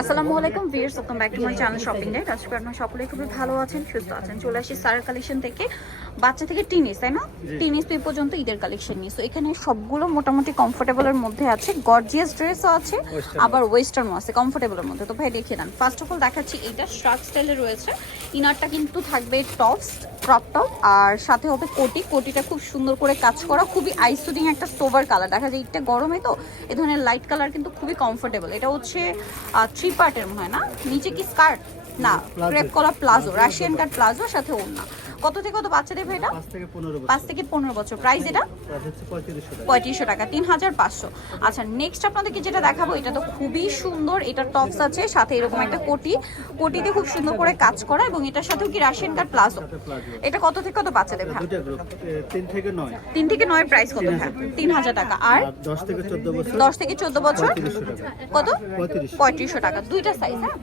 আসসালামু আলাইকুম viewers welcome back to my channel shopping day আজকে আপনারা সকলেই খুবই ভালো আছেন সুস্থ আছেন। চলে আসি সার কালেকশন থেকে। বাচ্চা থেকে টিনিস তাই না? টিনিস পে পর্যন্ত ঈদের কালেকশন নিয়ে। সো এখানে সবগুলো মোটামুটি কমফোর্টেবলের মধ্যে আছে। গর্জিয়াস ড্রেসও আছে আবার ওয়েস্টার্নও আছে কমফোর্টেবলের মধ্যে। তো ভাই দেখিয়ে দেন ফার্স্ট অফ অল দেখাচ্ছি এইটা শ্রাক স্টাইলে রয়েছে। ইনারটা কিন্তু থাকবে টপস ক্রপ টপ আর সাথে হবে কোটি। কোটিটা খুব সুন্দর করে কাজ করা। খুবই আইসুদিং একটা সোভার কালার দেখা যায় এটা গরমে তো এ ধরনের লাইট কালার কিন্তু খুবই কমফোর্টেবল এটা হচ্ছে থ্রি পার্টের হয় না? নিচে কি স্কার্ট না ক্রেপ করা প্লাজো রাশিয়ান কাট প্লাজো সাথে ওড়না। কত থেকে কত বাচ্চাদের ভাই এটা? পাঁচ থেকে পনেরো বছর। প্রাইস এটা? পঁয়ত্রিশশো টাকা। তিন হাজার পাঁচশো। আচ্ছা নেক্সট আপনাদেরকে যেটা দেখাবো এটা তো খুবই সুন্দর। এটা টপস আছে সাথে এরকম একটা কোটি। কোটিতে খুব সুন্দর করে কাজ করা এবং এটার সাথেও কি রাশিয়ান প্লাজো প্লাজো এটা কত থেকে কত বাচ্চাদের ভাই তিন থেকে নয়। তিন থেকে নয় প্রাইস কত? তিন হাজার। টাকা। আর? দশ থেকে চোদ্দ বছর। দশ থেকে চোদ্দ বছর? কত? পঁয়ত্রিশশো। টাকা। দুইটা সাইজ হ্যাঁ?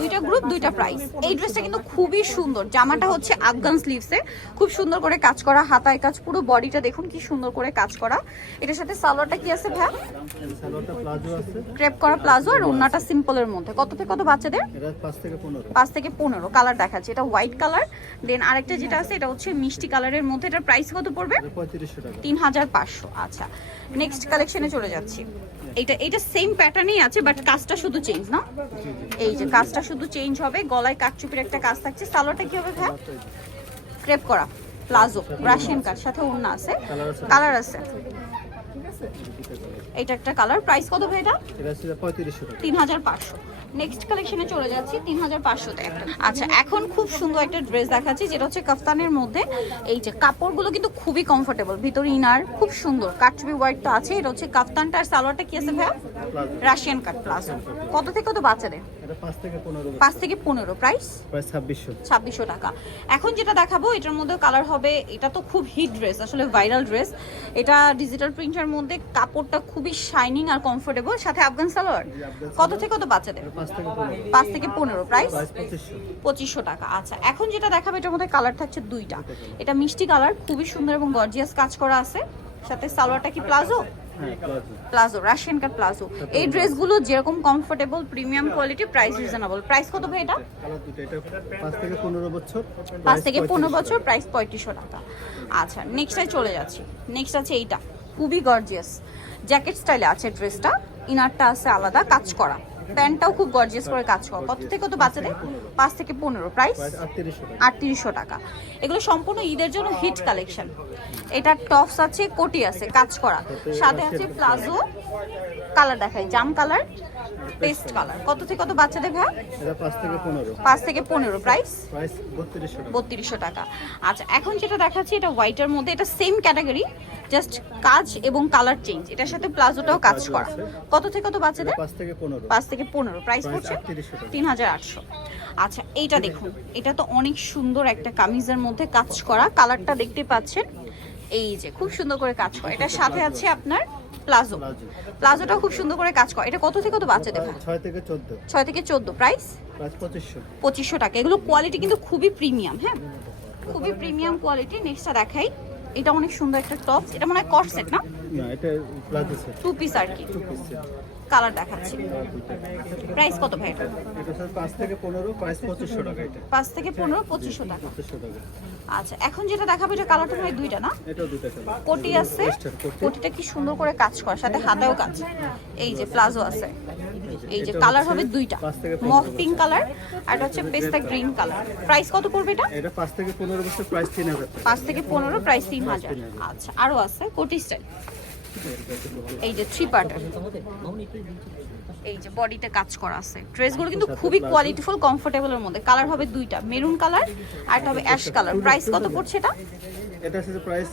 দুইটা গ্রুপ দুইটা প্রাইস এই ড্রেসটা কিন্তু খুবই সুন্দর। জামাটা হচ্ছে আফগান স্লিভসে খুব সুন্দর করে কাজ করা হাতায় কাজ পুরো বডিটা দেখুন কি সুন্দর করে কাজ করা। এটার সাথে সালোয়ারটা কি আছে সালোয়ারটা ক্রেপ করা প্লাজো আর ওড়নাটা সিম্পলের মধ্যে। কত থেকে কত বাচ্চাদের? পাঁচ থেকে পনেরো। কালার দেখাচ্ছে। এটা হোয়াইট কালার দেন আরেকটা যেটা আছে এটা হচ্ছে মিষ্টি কালারের মধ্যে। এটার প্রাইস কত পড়বে? তিন হাজার পাঁচশো। আচ্ছা নেক্সট কালেকশনে চলে যাচ্ছি। এটা এটা সেম প্যাটার্নই আছে বাট কাজটা শুধু চেঞ্জ না? এই যে কাজটা শুধু চেঞ্জ হবে। গলায় কাটচুপির একটা কাজ থাকছে। সালোয়ারটা কি হবে ভাই ক্রেপ করা প্লাজো রাশিয়ান কাট সাথে ওড়না আছে কালার আছে। এটা একটা কালার প্রাইস কত ভাই এটা? তিন হাজার পাঁচশো নেক্সট কালেকশনে চলে যাচ্ছি তিন হাজার পাঁচশোতে একটা। আচ্ছা এখন খুব সুন্দর একটা ড্রেস দেখাচ্ছি যেটা হচ্ছে কাফতানের মধ্যে। এই যে কাপড়গুলো কিন্তু খুবই কমফোর্টেবল ভিতরে ইনার খুব সুন্দর। কাটচুপি হোয়াইট তো আছে এটা হচ্ছে কাফতানটা আর সালোয়ারটা কি আছে ভাইয়া? রাশিয়ান কাট প্লাজো কত থেকে কত বাচ্চাদের? পাঁচ থেকে পনেরো প্রাইস ছাব্বিশশো। টাকা। এখন যেটা দেখাবো এটার মধ্যে কালার হবে এটা তো খুব হিট ড্রেস আসলে ভাইরাল ড্রেস এটা ডিজিটাল প্রিন্টের মধ্যে কাপড়টা খুবই শাইনিং আর কমফোর্টেবল সাথে আফগান সালোয়ার? কত থেকে কত বাচ্চাদের? পাঁচ থেকে পনেরো। প্রাইস পঁচিশশো। টাকা আচ্ছা। এখন যেটা দেখাবে এটার মধ্যে কালার থাকছে দুইটা। এটা মিষ্টি কালার খুবই সুন্দর এবং গর্জিয়াস কাজ করা আছে। সাথে সালোয়ারটা কি palazzo? Palazzo Russian cut palazzo এই ড্রেসগুলো যেরকম comfortable premium quality price reasonable price কত ভাই এটা? পাঁচ থেকে পনেরো বছর প্রাইস পঁয়ত্রিশশো টাকা। আচ্ছা নেক্সটে চলে যাচ্ছি। নেক্সট আছে এইটা। খুবই গর্জিয়াস জ্যাকেট স্টাইলে আছে ড্রেসটা ইনারটা আছে আলাদা, কাজ করা। প্যান্টটাও খুব গর্জিয়াস করে কাজ করা। কত থেকে কত বাচ্চাদের? পাঁচ থেকে পনেরো। প্রাইস আটত্রিশশো টাকা। এগুলো সম্পূর্ণ ঈদের জন্য হিট কালেকশন এটা টপস আছে, কোটি আছে, কাজ করা। সাথে আছে প্লাজো কালার দেখায় জাম কালার পেস্ট কালার কত থেকে কত বাচ্চাদের ভাই এটা পাঁচ থেকে পনেরো। পাঁচ থেকে পনেরো। প্রাইস প্রাইস বত্রিশশো টাকা। আচ্ছা এখন যেটা দেখাচ্ছি এটা হোয়াইটের মধ্যে এটা সেম ক্যাটাগরি জাস্ট কাজ এবং কালার চেঞ্জ এটার সাথে প্লাজোটাও কাজ করা। কত থেকে কত বাচ্চাদের? পাঁচ থেকে পনেরো। থেকে প্রাইস পড়ছে টাকা। তিন হাজার আটশো। আচ্ছা এইটা দেখুন। এটা তো অনেক সুন্দর একটা কামিজের মধ্যে কাজ করা। কালারটা দেখতে পাচ্ছেন। এই যে খুব সুন্দর করে কাজ করা। এটার সাথে আছে আপনার প্লাজো। প্লাজো। প্লাজোটা খুব সুন্দর করে কাজ করে। এটা কত থেকে কত বাচ্চাদের ছয় থেকে চোদ্দ। ছয় থেকে চোদ্দ। প্রাইস পঁচিশশো। টাকা। এগুলো কোয়ালিটি কিন্তু খুবই প্রিমিয়াম হ্যাঁ? খুবই প্রিমিয়াম কোয়ালিটি নেক্সটটা দেখাই। এটা অনেক সুন্দর একটা টপ এটা মনে হয় কট সেট না? না এটা টু পিস আর কি। টু পিস সেট কালার দেখাচ্ছি। প্রাইস কত ভাই এটা? এটা স্যার পাঁচ থেকে পনেরো প্রাইস পঁচিশশো টাকা এটা। পাঁচ থেকে পনেরো পঁচিশশো টাকা। পঁচিশশো টাকা। আচ্ছা এখন যেটা দেখাবো এটা কালারটা হয় দুইটা না? দুটা কালার কোটি আছে। কোটিটা কি সুন্দর করে কাজ করা সাথে হাতেও কাজ। এই যে প্লাজো আছে। এই যে কালার হবে দুইটা। মফ পিঙ্ক কালার আর এটা হচ্ছে পেস্তা গ্রিন কালার। প্রাইস কত পড়বে এটা? এটা পাঁচ থেকে পনেরো বছর প্রাইস তিন হাজার টাকা। পাঁচ থেকে পনেরো প্রাইস তিন হাজার। আচ্ছা আরও আছে কোটি স্টাইল এই যে থ্রি পার্টার এই যে বডিতে কাজ করা আছে। ড্রেসগুলো কিন্তু খুবই কোয়ালিটিফুল কমফোর্টেবলের মধ্যে। কালার হবে দুইটা মেরুন কালার আর একটা হবে অ্যাশ কালার প্রাইস কত পড়ছে এটা? এটা হচ্ছে প্রাইস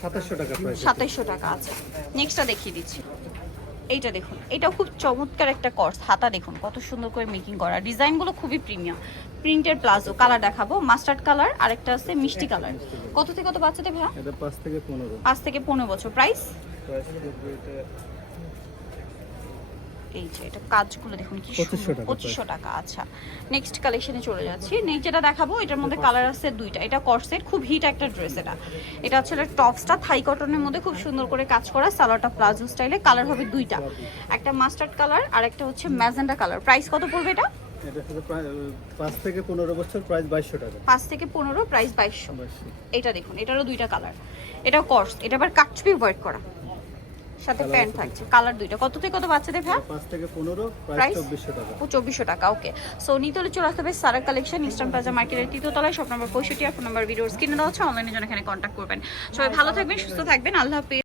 সাতাশশো টাকা প্রাইস সাতাইশশো টাকা আছে নেক্সটটা দেখিয়ে দিচ্ছি। এইটা দেখুন এটা খুব চমৎকার একটা কর্স হাতা দেখুন কত সুন্দর করে মেকিং করা। ডিজাইনগুলো খুবই প্রিমিয়াম প্রিন্টের প্লাজো কালার দেখাবো মাস্টার্ড কালার আর একটা আছে মিষ্টি কালার কত থেকে কত বাচ্চাদের ভাইয়া? এটা পাঁচ থেকে পনেরো। পাঁচ থেকে পনেরো বছর। প্রাইস এই যে এটা কাজগুলো দেখুন কি পঁচিশশো টাকা আচ্ছা। নেক্সট কালেকশনে চলে যাচ্ছি। নেক্সট যেটা দেখাবো এটার মধ্যে কালার আছে দুইটা। এটা কর্সেট খুব হিট একটা ড্রেস এটা। এটা হচ্ছে টপসটা থাই কটনের মধ্যে খুব সুন্দর করে কাজ করা সালোয়ারটা প্লাজো স্টাইলে কালার হবে দুইটা। একটা মাস্টার্ড কালার আর একটা হচ্ছে ম্যাজেন্ডা কালার প্রাইস কত পড়বে এটা? থেকে বছর প্রাইস টাকা। থেকে প্রাইস এটা দেখুন এটারও দুইটা কালার এটা কর্স এটা আবার কাটছবি ওয়ার্ক করা। সাথে প্যান্ট থাকছে কালার দুইটা। কত থেকে কত বাচ্চাদের ভ্যা পাঁচ থেকে পনেরো প্রাইস Price? চব্বিশশো টাকা। ও চব্বিশশো টাকা ওকে সো নিতলে চলে আসতে হবে সারা কালেকশন ইস্টার্ন প্লাজা মার্কেটের তৃতীয়তলায় সব নম্বর পঁয়ষট্টি আর ফোন নম্বর ভিডিওর স্ক্রিনে দেওয়া হচ্ছে অনলাইনে জন্য এখানে কন্ট্যাক্ট করবেন। সবাই ভালো থাকবেন সুস্থ থাকবেন আল্লাহ হাফেজ।